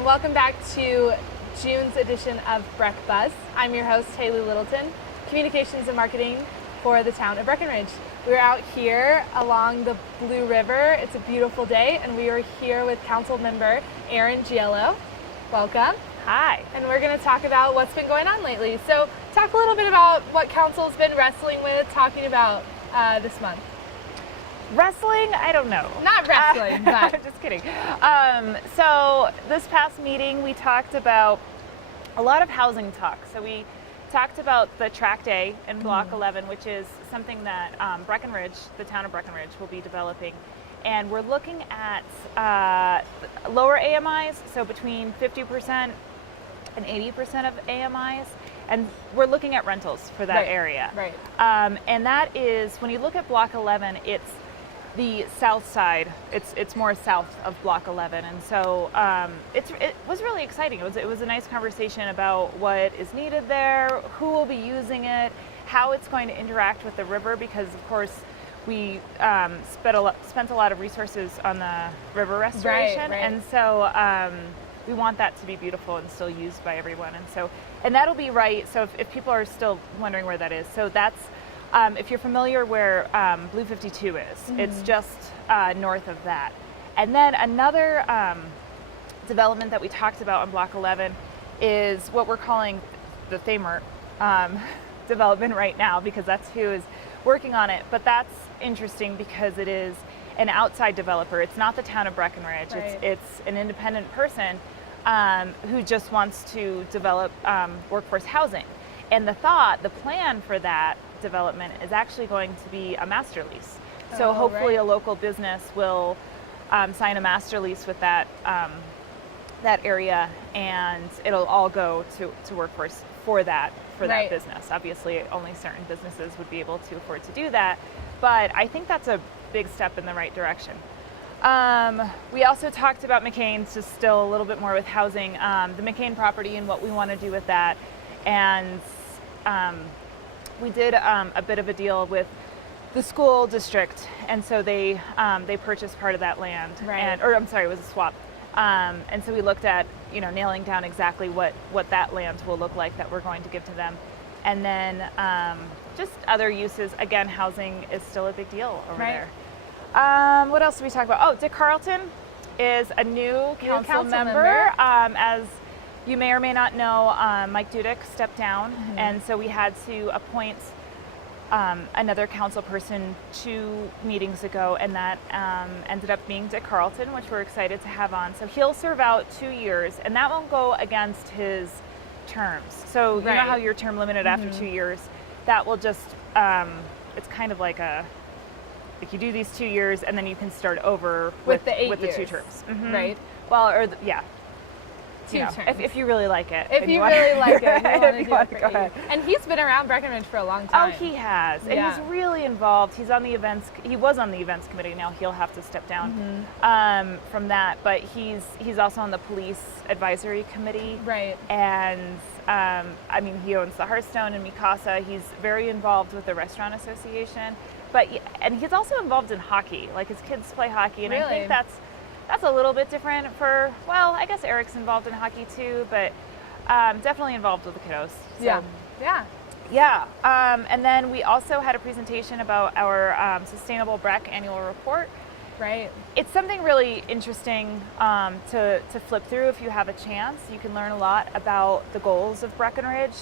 and welcome back to June's edition of Breck Buzz. I'm your host, Haley Littleton, Communications and Marketing for the town of Breckenridge. We're out here along the Blue River. It's a beautiful day, and we are here with Council Member Erin. Welcome. Hi. And we're going to talk about what's been going on lately. So talk a little bit about what Council's been wrestling with, talking about this month. Wrestling? I don't know. Not wrestling, but... Just kidding. So this past meeting, we talked about a lot of housing talk. So we talked about the track day in Block 11, which is something that Breckenridge, the town of Breckenridge, will be developing. And we're looking at lower AMIs, so between 50% and 80% of AMIs. And we're looking at rentals for that area. Right. And that is, when you look at Block 11, it's the south side. It's more south of Block 11, and so it was really exciting. It was a nice conversation about what is needed there, who will be using it, how it's going to interact with the river, because of course we spent a lot of resources on the river restoration, and so we want that to be beautiful and still used by everyone, and that'll be right. So if people are still wondering where that is, so that's. If you're familiar where Blue 52 is, it's just north of that. And then another development that we talked about on Block 11 is what we're calling the Thamer development right now, because that's who is working on it. But that's interesting because it is an outside developer. It's not the town of Breckenridge. Right. It's an independent person who just wants to develop workforce housing. And the plan for that development is actually going to be a master lease. So hopefully a local business will sign a master lease with that area, and it'll all go to workforce for that business. Obviously, only certain businesses would be able to afford to do that, but I think that's a big step in the right direction. We also talked about McCain's, just still a little bit more with housing, the McCain property and what we want to do with that. And we did a bit of a deal with the school district, and so they purchased part of that land, it was a swap. And so we looked at nailing down exactly what that land will look like that we're going to give to them, and then just other uses. Again, housing is still a big deal over there. What else did we talk about? Oh, Dick Carlton is a new council member. As you may or may not know, Mike Dudek stepped down, and so we had to appoint another council person 2 meetings ago, and that ended up being Dick Carlton, which we're excited to have on. So he'll serve out 2 years, and that won't go against his terms. So you know how you're term limited after 2 years? That will just, it's kind of like you do these 2 years, and then you can start over with the 2 terms. Right. Well, Terms. If you really like it. If you really like it, you want to do it for 8. And he's been around Breckenridge for a long time. Oh, he has. And he's really involved. He was on the events committee. Now he'll have to step down from that. But he's also on the police advisory committee. Right. And he owns the Hearthstone in Mikasa. He's very involved with the restaurant association. And he's also involved in hockey. Like, his kids play hockey, and I think that's a little bit different I guess Eric's involved in hockey too, but definitely involved with the kiddos. So, Yeah. And then we also had a presentation about our Sustainable Breck annual report. Right. It's something really interesting to flip through if you have a chance. You can learn a lot about the goals of Breckenridge,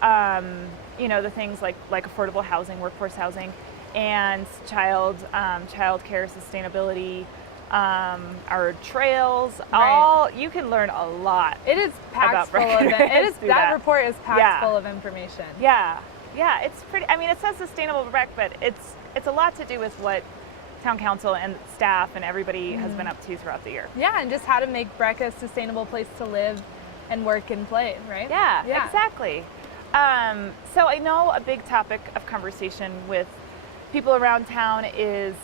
the things like affordable housing, workforce housing, and child care, sustainability, our trails, you can learn a lot. It is packed full of it. That report is packed full of information. Yeah, it's pretty. It says Sustainable Breck, but it's a lot to do with what town council and staff and everybody has been up to throughout the year. Yeah, and just how to make Breck a sustainable place to live and work and play, right? Yeah. Exactly. So I know a big topic of conversation with people around town is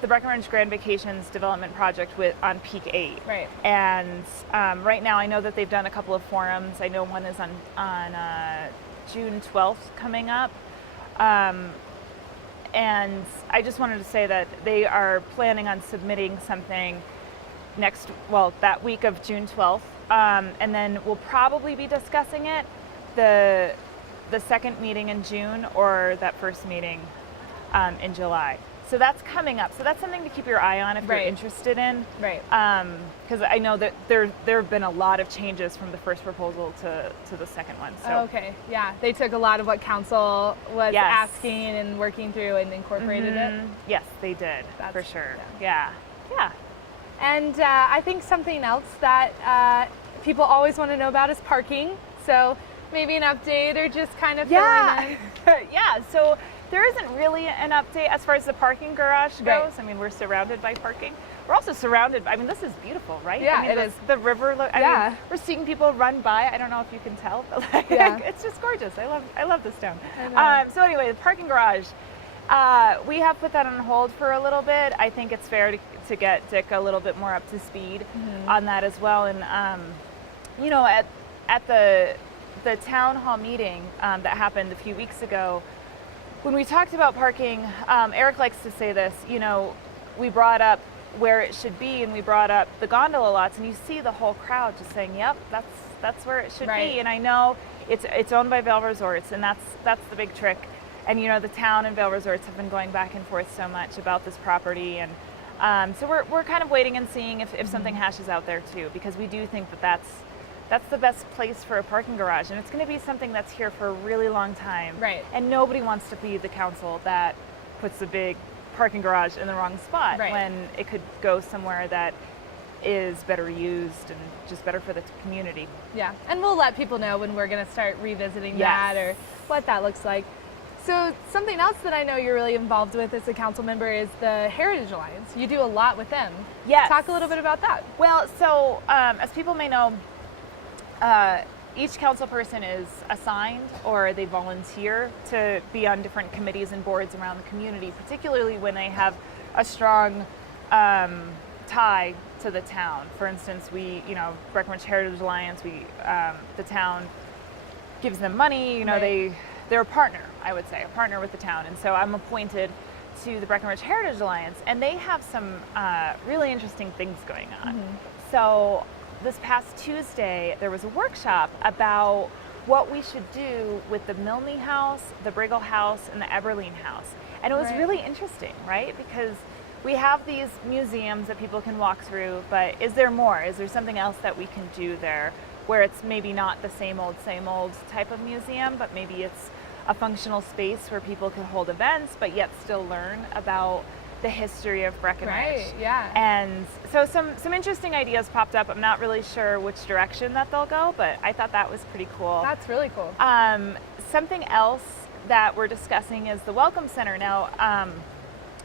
the Breckenridge Grand Vacations development project on Peak 8. Right. And right now I know that they've done a couple of forums. I know one is on June 12th coming up. And I just wanted to say that they are planning on submitting something that week of June 12th. And then we'll probably be discussing it the second meeting in June or that first meeting in July. So that's coming up. So that's something to keep your eye on if you're interested in. Right. Because I know that there have been a lot of changes from the first proposal to the second one. So. Okay. Yeah. They took a lot of what council was asking and working through and incorporated it. Yes, they did. That's, for sure. Yeah. And I think something else that people always want to know about is parking. So maybe an update or just kind of filling in. Yeah. So there isn't really an update as far as the parking garage goes. Right. I mean, we're surrounded by parking. We're also surrounded. I mean, this is beautiful, right? Yeah, I mean, it is. The river. I mean, we're seeing people run by. I don't know if you can tell, but it's just gorgeous. I love this town. So anyway, the parking garage. We have put that on hold for a little bit. I think it's fair to get Dick a little bit more up to speed on that as well. And at the town hall meeting that happened a few weeks ago, when we talked about parking, Eric likes to say this. We brought up where it should be, and we brought up the gondola lots, and you see the whole crowd just saying, "Yep, that's where it should be." And I know it's owned by Vail Resorts, and that's the big trick. And the town and Vail Resorts have been going back and forth so much about this property, and so we're kind of waiting and seeing if something hashes out there too, because we do think that's the best place for a parking garage, and it's going to be something that's here for a really long time. Right. And nobody wants to be the council that puts a big parking garage in the wrong spot when it could go somewhere that is better used and just better for the community. Yeah, and we'll let people know when we're going to start revisiting that or what that looks like. So something else that I know you're really involved with as a council member is the Heritage Alliance. You do a lot with them. Yes. Talk a little bit about that. Well, so as people may know, each council person is assigned or they volunteer to be on different committees and boards around the community, particularly when they have a strong tie to the town. For instance, Breckenridge Heritage Alliance, the town gives them money, they're a partner, I would say, a partner with the town. And so I'm appointed to the Breckenridge Heritage Alliance, and they have some really interesting things going on. So this past Tuesday, there was a workshop about what we should do with the Milne House, the Briggle House, and the Eberline House. And it was really interesting, right? Because we have these museums that people can walk through, but is there more? Is there something else that we can do there where it's maybe not the same old type of museum, but maybe it's a functional space where people can hold events, but yet still learn about the history of Breckenridge. Right, yeah. And so some interesting ideas popped up. I'm not really sure which direction that they'll go, but I thought that was pretty cool. That's really cool. Something else that we're discussing is the Welcome Center. Now,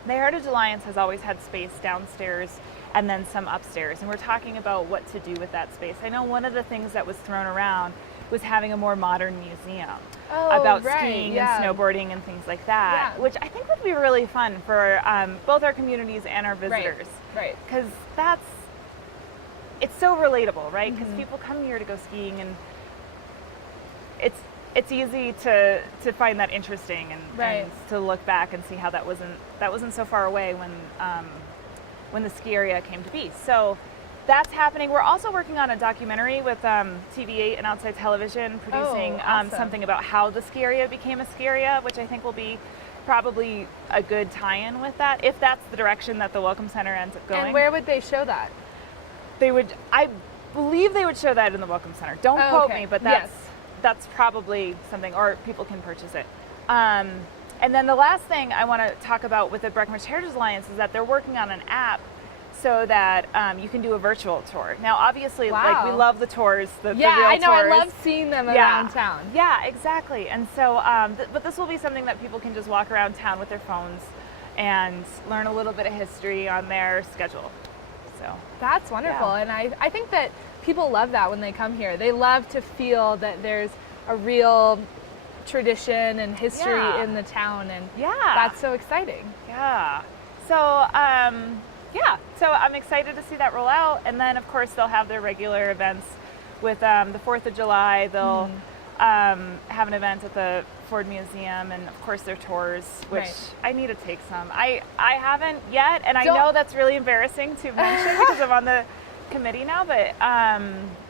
the Heritage Alliance has always had space downstairs and then some upstairs, and we're talking about what to do with that space. I know one of the things that was thrown around was having a more modern museum about skiing and snowboarding and things like that, which I think would be really fun for both our communities and our visitors. Right. Because it's so relatable, right? Because people come here to go skiing, and it's easy to find that interesting and to look back and see how that wasn't so far away when the ski area came to be. So that's happening. We're also working on a documentary with TV8 and Outside Television, producing something about how the ski area became a ski area, which I think will be probably a good tie-in with that, if that's the direction that the Welcome Center ends up going. And where would they show that? I believe they would show that in the Welcome Center. Don't quote me, but that's probably something, or people can purchase it. And then the last thing I want to talk about with the Breckenridge Heritage Alliance is that they're working on an app so that you can do a virtual tour. Now, obviously, like, we love the tours, the real I know. tours. I love seeing them around town. Yeah, exactly. And so, but this will be something that people can just walk around town with their phones and learn a little bit of history on their schedule. So that's wonderful. And I think that people love that when they come here. They love to feel that there's a real tradition and history in the town, and that's so exciting. So I'm excited to see that roll out. And then, of course, they'll have their regular events with the 4th of July. They'll have an event at the Ford Museum, and of course their tours, which I need to take some. I haven't yet, and I know that's really embarrassing to mention because I'm on the committee now, but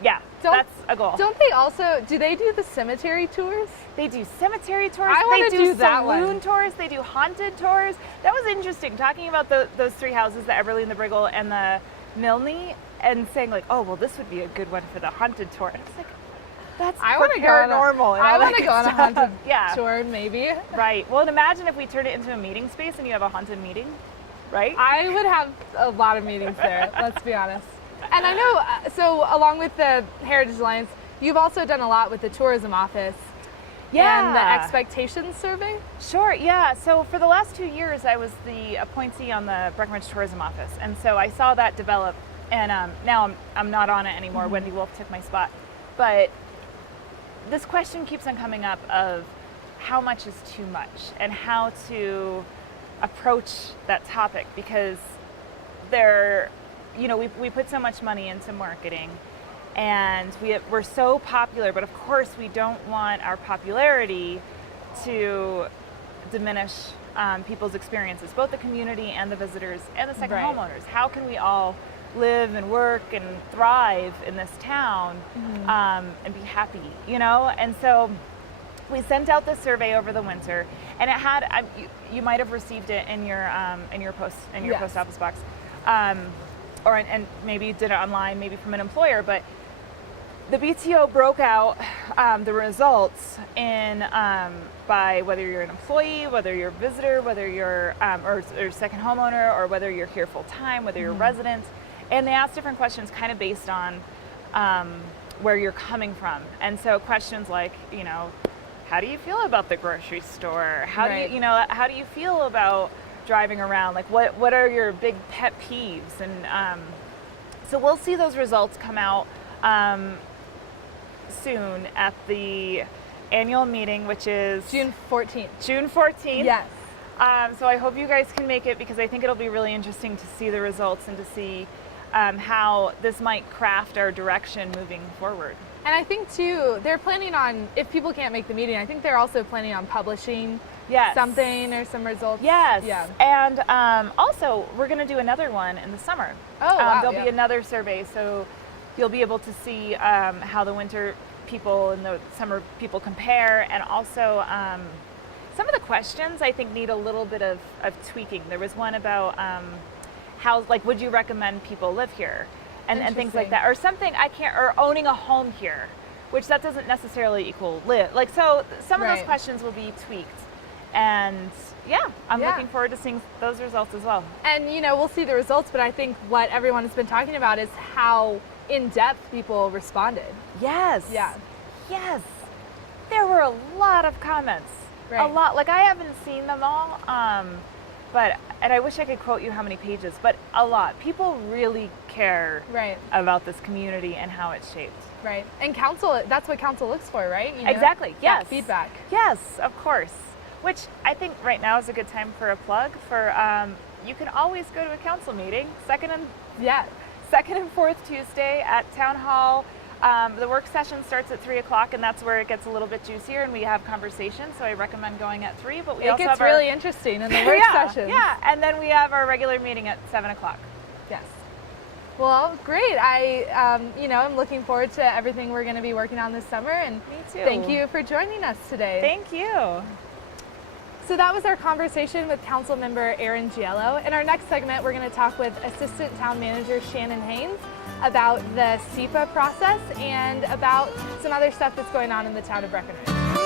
yeah, that's a goal. Don't they also, do they do the cemetery tours? They do cemetery tours. I want they to do that saloon one. tours. They do haunted tours. That was interesting, talking about those three houses, the Everly and the Briggle and the Milne, and saying like, oh, well, this would be a good one for the haunted tour. And it's like, that's paranormal. I want to go on a haunted yeah. tour, maybe. Right. Well, and imagine if we turn it into a meeting space and you have a haunted meeting, right? I would have a lot of meetings there, let's be honest. And I know, so along with the Heritage Alliance, you've also done a lot with the tourism office. Yeah. And the expectations survey? Sure, yeah. So for the last 2 years, I was the appointee on the Breckenridge Tourism Office. And so I saw that develop, and now I'm not on it anymore. Mm-hmm. Wendy Wolf took my spot. But this question keeps on coming up of how much is too much and how to approach that topic, because we put so much money into marketing, and we're so popular, but of course we don't want our popularity to diminish people's experiences, both the community and the visitors and the second homeowners. How can we all live and work and thrive in this town and be happy, And so we sent out this survey over the winter, and it had you might have received it in your post office box, and maybe you did it online, maybe from an employer, but the BTO broke out the results in by whether you're an employee, whether you're a visitor, whether you're or second homeowner, or whether you're here full time, whether you're a resident, and they asked different questions kind of based on where you're coming from. And so questions like, how do you feel about the grocery store? How do how do you feel about driving around? Like what are your big pet peeves? And so we'll see those results come out soon at the annual meeting, which is June 14th. June 14th. Yes. So I hope you guys can make it, because I think it'll be really interesting to see the results and to see how this might craft our direction moving forward. And I think too, they're planning on, if people can't make the meeting, I think they're also planning on publishing something or some results. Yes. Yeah. And also, we're going to do another one in the summer. Oh, wow. There'll be another survey, so you'll be able to see how the winter people and the summer people compare, and also some of the questions I think need a little bit of tweaking. There was one about how, like, would you recommend people live here? And things like that, or something or owning a home here, which that doesn't necessarily equal live. Like, so some of those questions will be tweaked, and I'm looking forward to seeing those results as well. And we'll see the results, but I think what everyone has been talking about is how in depth people responded. Yes. Yeah. Yes. There were a lot of comments. Right. A lot. Like, I haven't seen them all. And I wish I could quote you how many pages, but a lot. People really care about this community and how it's shaped. Right. And council, that's what council looks for, right? Exactly. Yes. That feedback. Yes, of course. Which I think right now is a good time for a plug for, you can always go to a council meeting, second and fourth Tuesday at Town Hall. The work session starts at 3 o'clock, and that's where it gets a little bit juicier, and we have conversations, so I recommend going at 3. But it gets really interesting in the work session. Yeah, and then we have our regular meeting at 7 o'clock. Yes. Well, great. I'm looking forward to everything we're going to be working on this summer, and me too. Thank you for joining us today. Thank you. So that was our conversation with Council Member Erin Giello. In our next segment, we're going to talk with Assistant Town Manager Shannon Haynes about the SEPA process and about some other stuff that's going on in the town of Breckenridge.